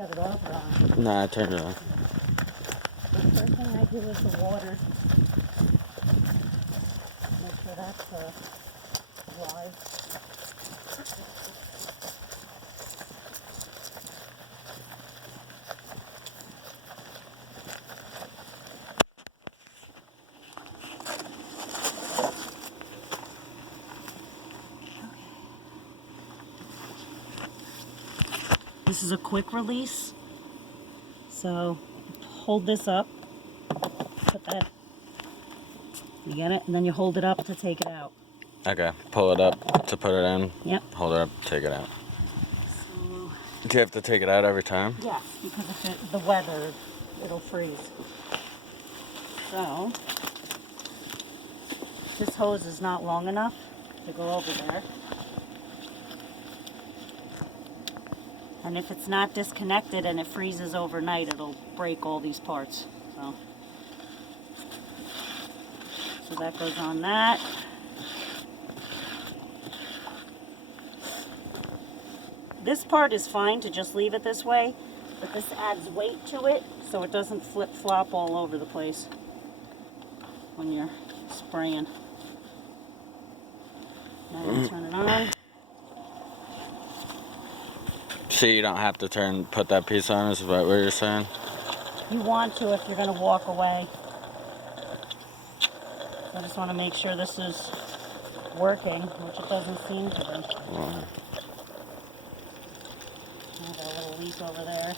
shut it off or on? No, I turned it on. The first thing I do is the water. Make sure that's dry. This is a quick release, so hold this up, put that, you get it? And then you hold it up to take it out. Okay, pull it up to put it in. Yep. Hold it up, take it out. So, Do you have to take it out every time? yes, because if the weather, it'll freeze. So, this hose is not long enough to go over there. And if it's not disconnected and it freezes overnight, it'll break all these parts. So that goes on that. This part is fine to just leave it this way, but this adds weight to it so it doesn't flip-flop all over the place when you're spraying. Now you turn it on. So you don't have to put that piece on, is what you're saying? You want to if you're going to walk away. I just want to make sure this is working, which it doesn't seem to be. I got a little leak over there.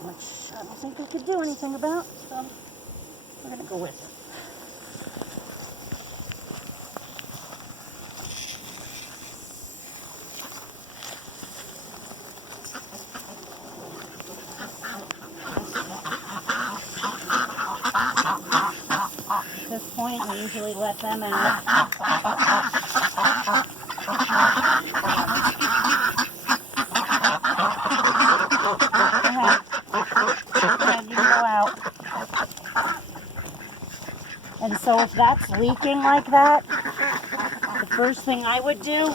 Which I don't think I could do anything about, so we're going to go with it. At this point, we usually let them out. You go out. And so if that's leaking like that, the first thing I would do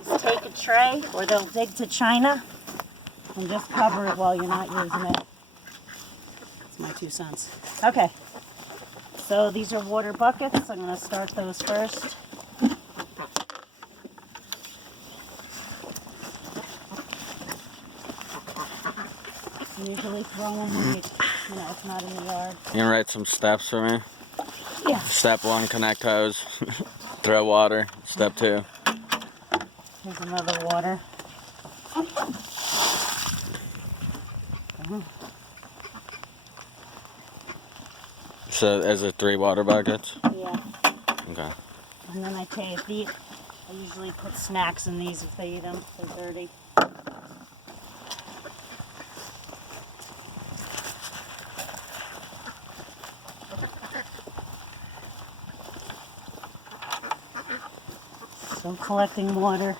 is take a tray, or they'll dig to China, and just cover it while you're not using it. That's my 2 cents. Okay. So these are water buckets. I'm going to start those first. Usually throw them when it's not in the yard. You can write some steps for me? Yeah. Step 1, connect hose. Throw water. Step 2. Here's another water. So is it 3 water buckets? Yeah. Okay. And then I usually put snacks in these if they eat them. They're dirty. So I'm collecting water.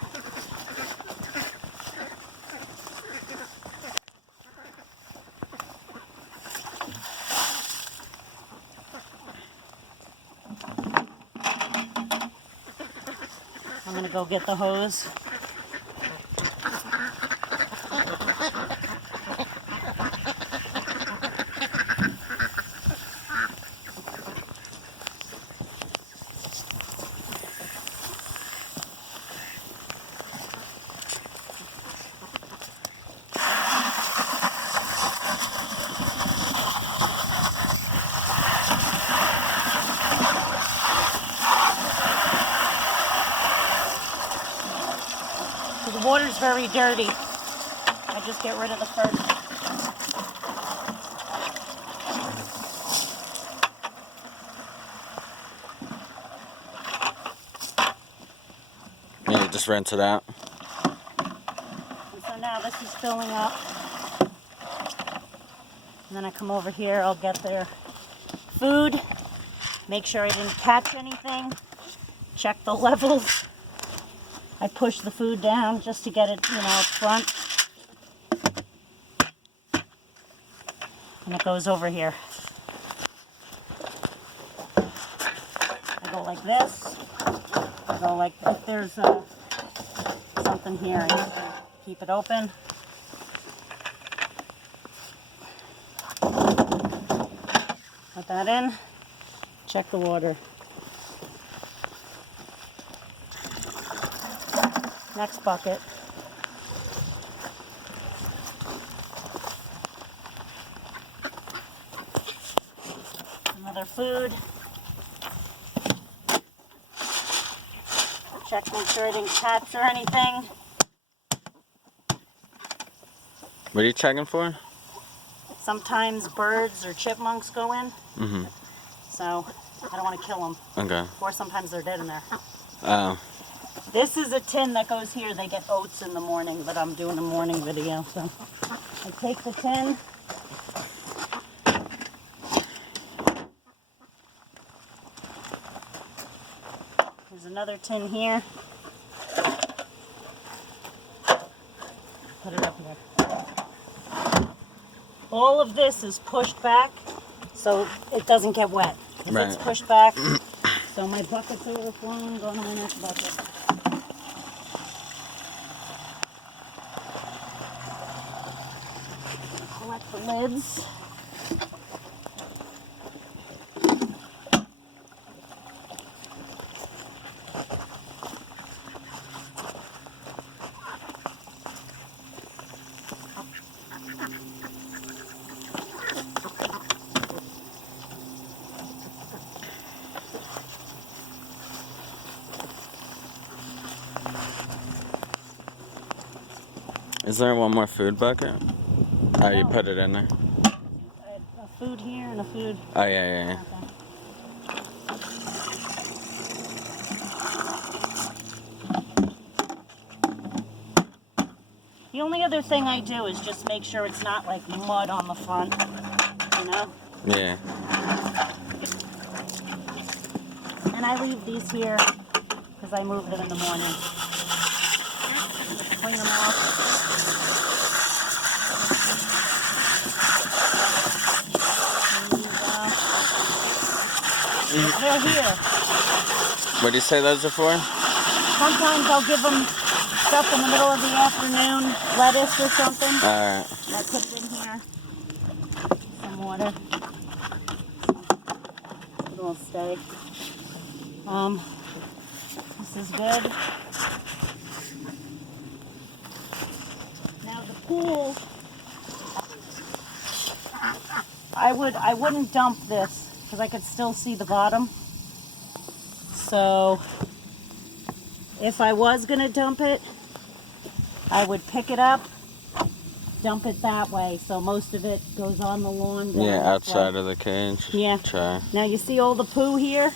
I'm going to go get the hose. The water's very dirty. I just get rid of the first. You just rinse it out. And so now this is filling up. And then I come over here, I'll get their food, make sure I didn't catch anything, check the levels. I push the food down just to get it, up front. And it goes over here. I go like this. So like if there's something here, I need to keep it open. Put that in. Check the water. Next bucket. Another food. Check, make sure I didn't capture anything. What are you checking for? Sometimes birds or chipmunks go in, Mm-hmm. so I don't want to kill them. Okay. Or sometimes they're dead in there. Oh. This is a tin that goes here. They get oats in the morning, but I'm doing a morning video, so I take the tin. There's another tin here. Put it up here. All of this is pushed back so it doesn't get wet. If Right. it's pushed back, so my bucket's overflowing, going to my next bucket. Collect the lids. Is there one more food bucket? Oh, you No. put it in there? A food here and a food. Oh, yeah. Okay. The only other thing I do is just make sure it's not like mud on the front, you know? Yeah. And I leave these here because I move them in the morning. Just clean them off. And, they're here. What do you say those are for? Sometimes I'll give them stuff in the middle of the afternoon, lettuce or something. Alright. And I put it in here. Some water. It'll stay. This is good. Now the pool, I wouldn't dump this because I could still see the bottom. So if I was gonna dump it, I would pick it up, dump it that way, so most of it goes on the lawn. Yeah, outside of the cage. Yeah. Try. Now you see all the poo here?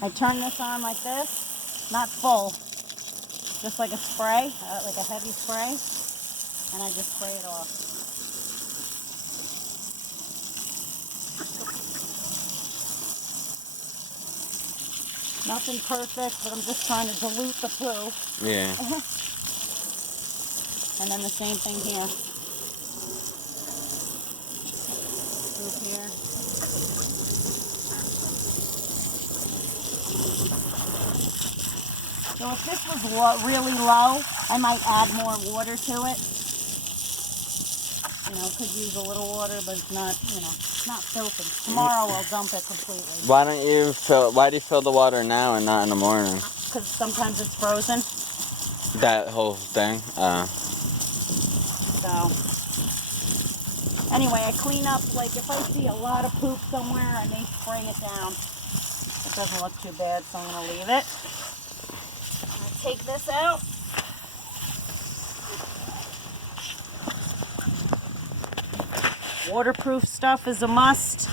I turn this on like this, not full, just like a spray, like a heavy spray, and I just spray it off. Nothing perfect, but I'm just trying to dilute the poo. Yeah. And then the same thing here. Poop here. So if this was really low, I might add more water to it. You know, could use a little water, but it's not, you know, it's not filtered. Tomorrow I'll dump it completely. Why do you fill the water now and not in the morning? Because sometimes it's frozen. That whole thing? So, anyway, I clean up, like if I see a lot of poop somewhere, I may spray it down. It doesn't look too bad, so I'm going to leave it. I'm going to take this out. Waterproof stuff is a must.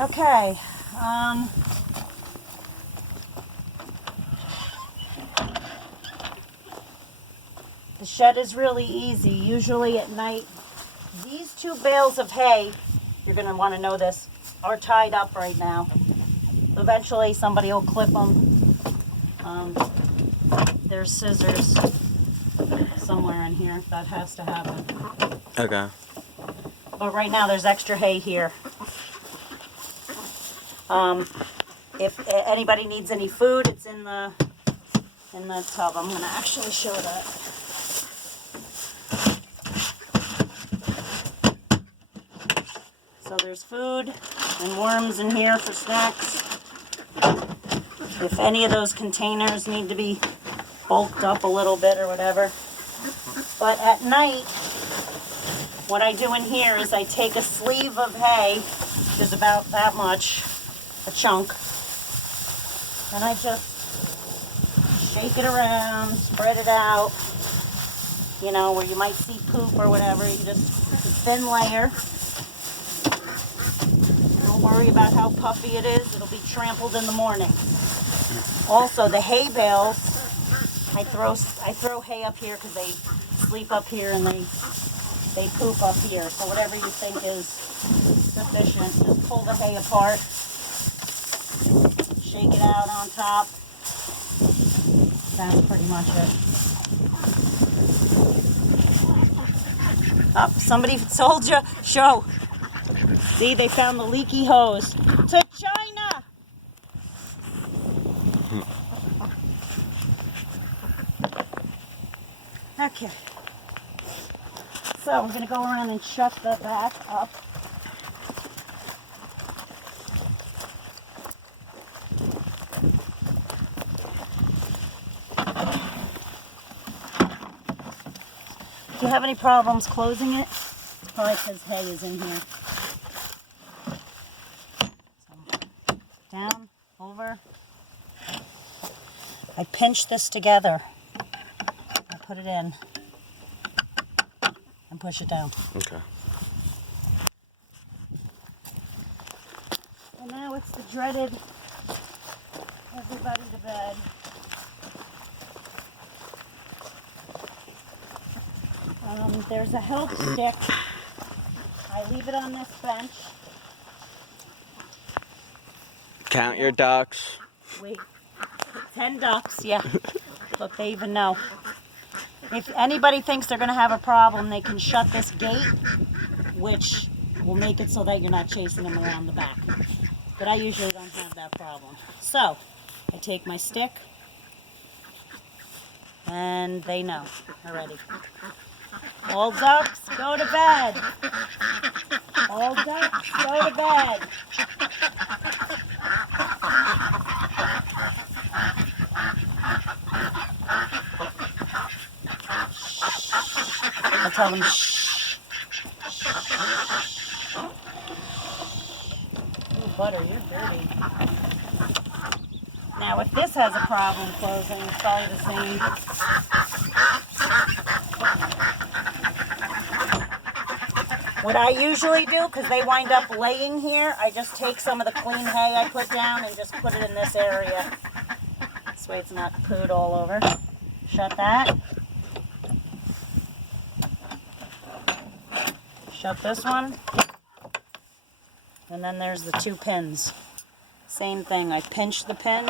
Okay. The shed is really easy. Usually at night, these 2 bales of hay, you're going to want to know this, are tied up right now. Eventually somebody will clip them. There's scissors somewhere in here. That has to happen. Okay. But right now there's extra hay here. if anybody needs any food, it's in the tub. I'm gonna actually show that. So there's food and worms in here for snacks. If any of those containers need to be bulked up a little bit or whatever. But at night, what I do in here is I take a sleeve of hay, which is about that much, a chunk, and I just shake it around, spread it out, you know, where you might see poop or whatever. You just, it's a thin layer. Don't worry about how puffy it is. It'll be trampled in the morning. Also, the hay bales, I throw hay up here because they sleep up here and they poop up here. So whatever you think is sufficient, just pull the hay apart, shake it out on top. That's pretty much it. Oh, somebody told you. Show. See, they found the leaky hose. To China! Okay. So we're going to go around and shut the back up. Do you have any problems closing it? It's probably because hay is in here. So, down, over. I pinch this together. I put it in and push it down. Okay. And now it's the dreaded everybody to bed. There's a help stick. I leave it on this bench. Count your ducks. Wait, 10 ducks, yeah. Look, they even know. If anybody thinks they're going to have a problem, they can shut this gate, which will make it so that you're not chasing them around the back. But I usually don't have that problem. So, I take my stick, and they know already. All ducks, go to bed. All ducks, go to bed. I tell them shh. Ooh, Butter, you're dirty. Now, if this has a problem closing, it's probably the same. What I usually do, because they wind up laying here, I just take some of the clean hay I put down and just put it in this area. This way it's not pooed all over. Shut that. Shut this one. And then there's the 2 pins. Same thing, I pinch the pin,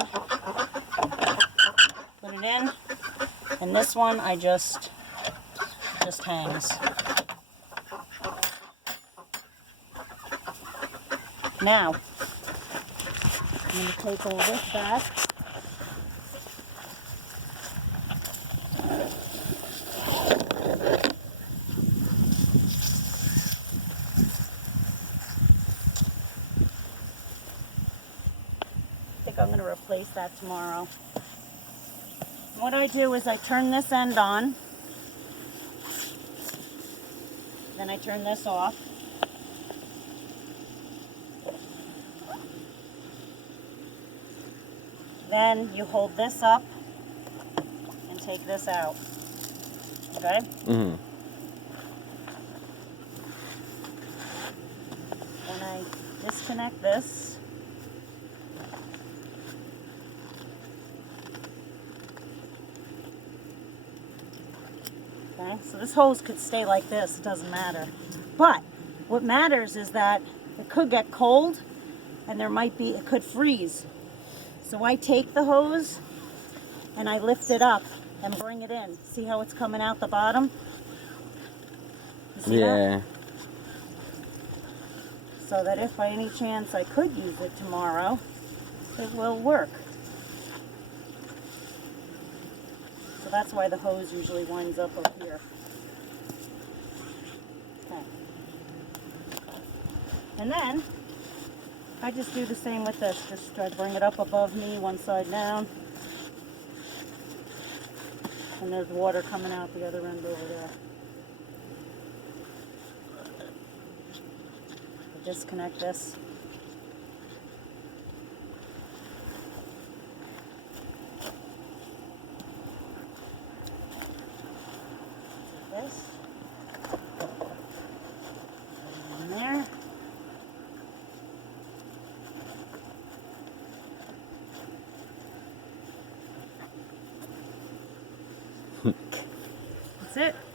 put it in, and this one I just hangs. Now, I'm going to take all this back. I think I'm going to replace that tomorrow. What I do is I turn this end on, then I turn this off. Then you hold this up and take this out. Okay? Mm-hmm. And I disconnect this. Okay, so this hose could stay like this, it doesn't matter. But what matters is that it could get cold and it could freeze. So I take the hose and I lift it up and bring it in. See how it's coming out the bottom? You see Yeah. that? So that if by any chance I could use it tomorrow, it will work. So that's why the hose usually winds up here. Okay. And then I just do the same with this. Just try to bring it up above me, one side down. And there's water coming out the other end over there. I disconnect this. This. In there. That's it.